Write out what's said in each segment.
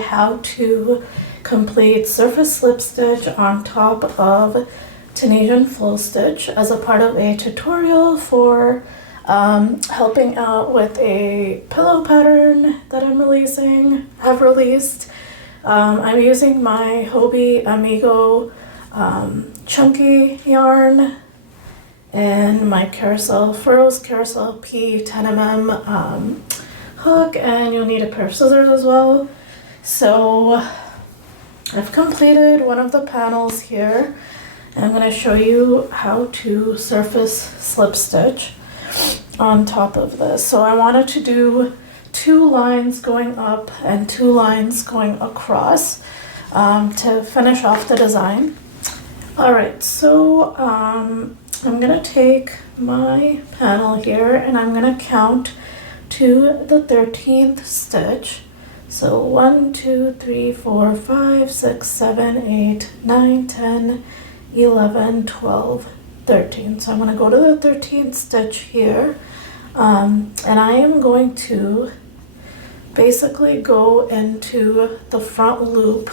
how to complete surface slip stitch on top of Tunisian full stitch as a part of a tutorial for helping out with a pillow pattern that have released. I'm using my Hobbii Amigo chunky yarn and my Furls Carousel P 10mm hook, and you'll need a pair of scissors as well. So I've completed one of the panels here, and I'm going to show you how to surface slip stitch on top of this. So I wanted to do 2 lines going up and 2 lines going across to finish off the design. Alright, so I'm going to take my panel here and I'm going to count to the 13th stitch. So 1, 2, 3, 4, 5, 6, 7, 8, 9, 10, 11, 12, 13. So I'm going to go to the 13th stitch here, and I am going to basically go into the front loop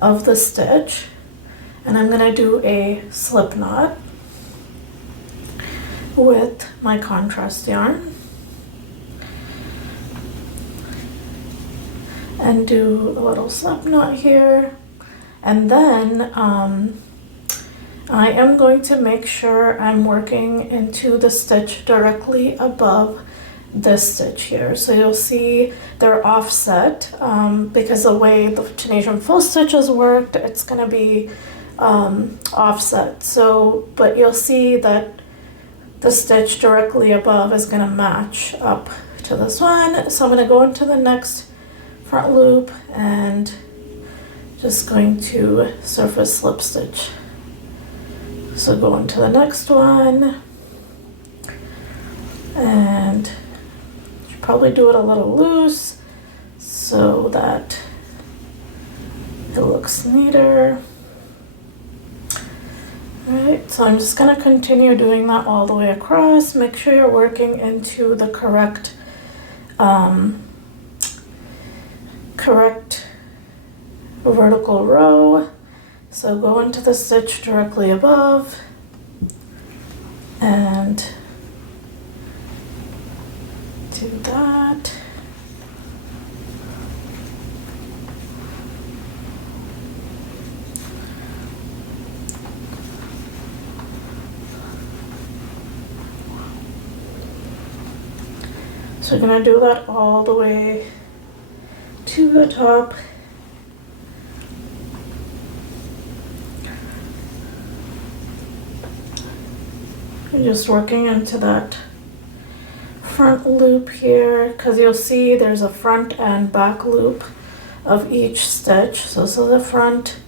of the stitch, and I'm going to do a slip knot with my contrast yarn and do a little slip knot here, and then I am going to make sure I'm working into the stitch directly above this stitch here. So you'll see they're offset because the way the Tunisian full stitches worked, it's going to be offset. So, but you'll see that the stitch directly above is going to match up to this one. So I'm going to go into the next front loop and just going to surface slip stitch. So go into the next one, and should probably do it a little loose so that it looks neater. Alright, so I'm just going to continue doing that all the way across. Make sure you're working into the correct vertical row. So go into the stitch directly above and do that. So you're going to do that all the way to the top. I'm just working into that front loop here, because you'll see there's a front and back loop of each stitch. So this is the front,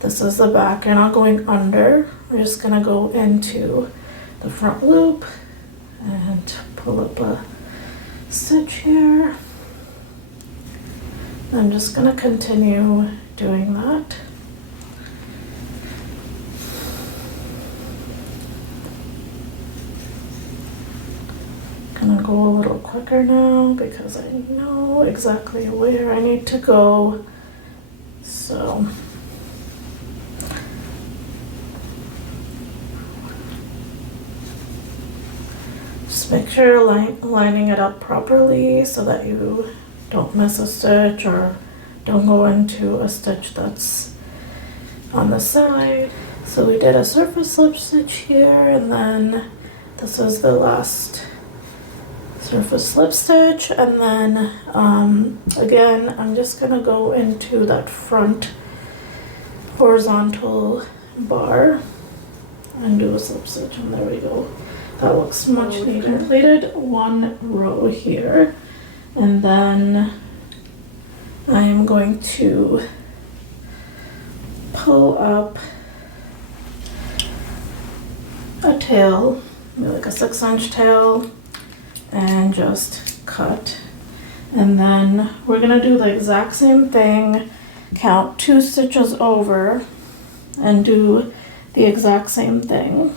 this is the back. You're not going under. We're just going to go into the front loop and pull up a stitch here. I'm just going to continue doing that. I'm gonna go a little quicker now because I know exactly where I need to go. So just make sure you're lining it up properly so that you don't miss a stitch or don't go into a stitch that's on the side. So we did a surface slip stitch here, and then this is the last surface slip stitch, and then again I'm just gonna go into that front horizontal bar and do a slip stitch, and there we go. That looks much neater. Completed one row here, and then I am going to pull up a tail, like a 6-inch tail, and just cut. And then we're gonna do the exact same thing, count 2 stitches over and do the exact same thing.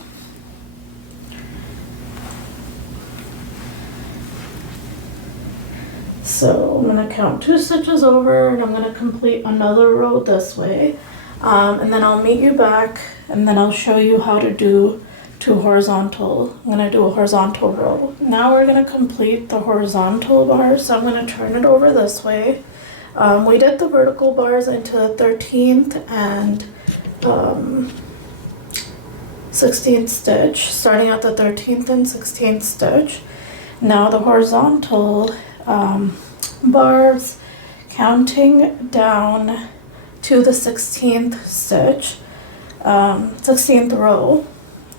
So I'm going to count 2 stitches over, and I'm going to complete another row this way. And then I'll meet you back, and then I'll show you how to do 2 horizontal. I'm going to do a horizontal row. Now we're going to complete the horizontal bars, so I'm going to turn it over this way. We did the vertical bars into the 13th and 16th stitch, starting at the 13th and 16th stitch. Now the horizontal bars, counting down to the 16th stitch, 16th row.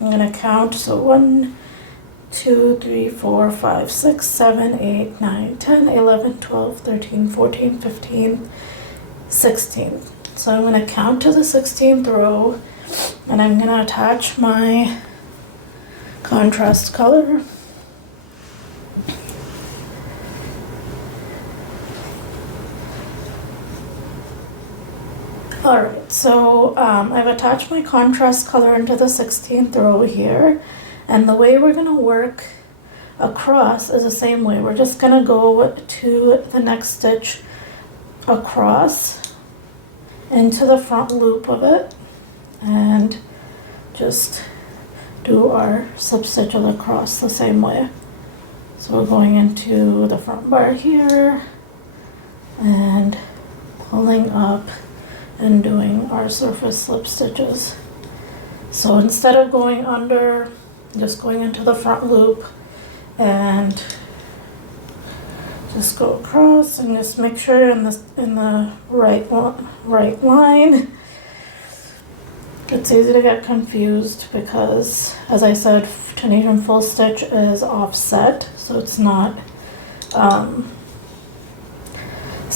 I'm going to count, so 1, 2, 3, 4, 5, 6, 7, 8, 9, 10, 11, 12, 13, 14, 15, 16. So I'm going to count to the 16th row, and I'm going to attach my contrast color. Alright, so I've attached my contrast color into the 16th row here, and the way we're going to work across is the same way. We're just going to go to the next stitch across into the front loop of it and just do our slip stitches across the same way. So we're going into the front bar here and pulling up and doing our surface slip stitches. So instead of going under, just going into the front loop and just go across and just make sure you're in the right line. It's easy to get confused because, as I said, Tunisian full stitch is offset, so it's not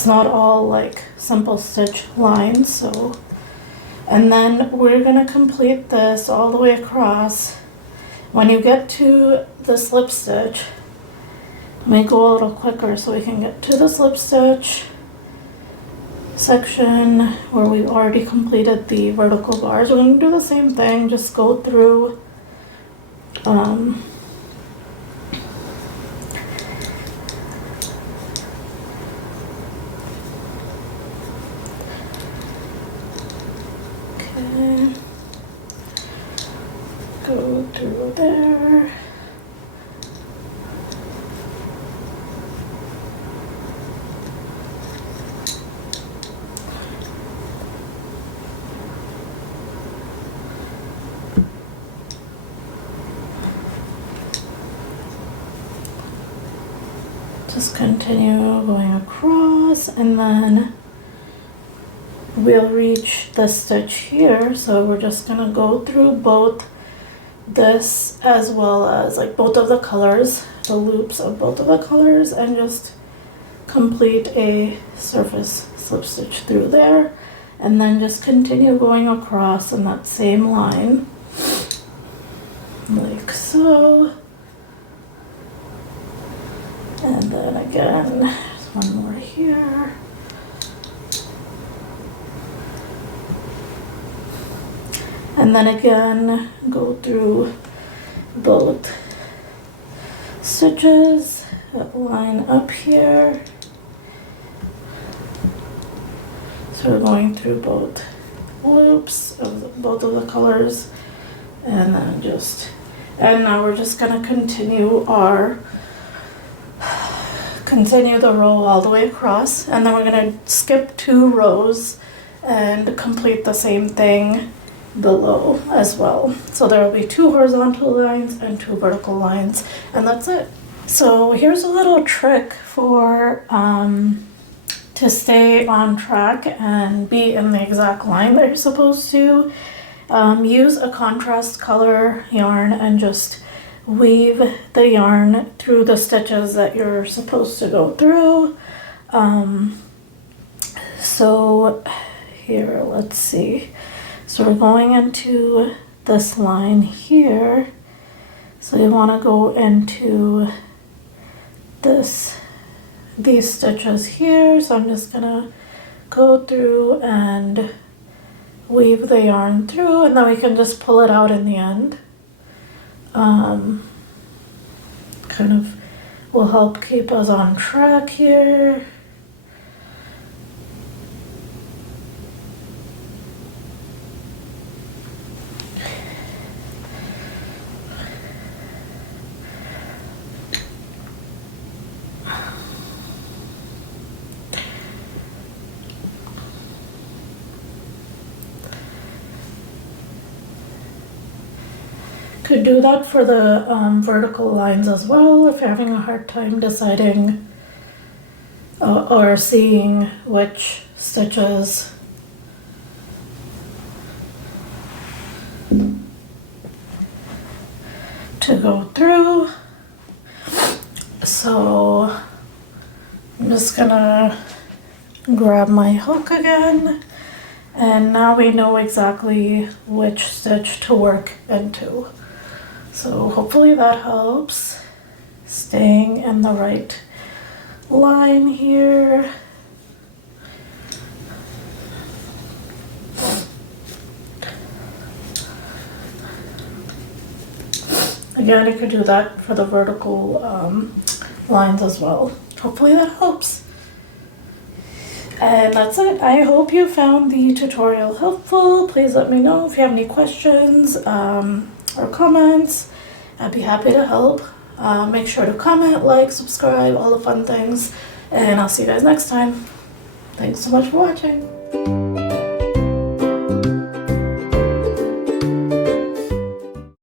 all like simple stitch lines. So, and then we're gonna complete this all the way across. When you get to the slip stitch, let me go a little quicker so we can get to the slip stitch section where we've already completed the vertical bars. We're going to do the same thing, just go through okay, go through there. Just continue going across, and then we'll reach the stitch here. So we're just gonna go through both this as well as like both of the colors, the loops of both of the colors, and just complete a surface slip stitch through there, and then just continue going across in that same line like so. And then again, there's one more here. And then again, go through both stitches that line up here. So we're going through both loops of both of the colors, and then and now we're just gonna continue the row all the way across, and then we're going to skip 2 rows and complete the same thing below as well. So there will be 2 horizontal lines and 2 vertical lines, and that's it. So here's a little trick for to stay on track and be in the exact line that you're supposed to. Use a contrast color yarn and just weave the yarn through the stitches that you're supposed to go through. So here, let's see. So we're going into this line here. So you want to go into these stitches here. So I'm just gonna go through and weave the yarn through, and then we can just pull it out in the end. Kind of will help keep us on track here. Could do that for the vertical lines as well if you're having a hard time deciding or seeing which stitches to go through. So I'm just gonna grab my hook again, and now we know exactly which stitch to work into. So hopefully that helps, staying in the right line here. Again, you could do that for the vertical lines as well. Hopefully that helps. And that's it. I hope you found the tutorial helpful. Please let me know if you have any questions or comments. I'd be happy to help. Make sure to comment, like, subscribe, all the fun things. And I'll see you guys next time. Thanks so much for watching.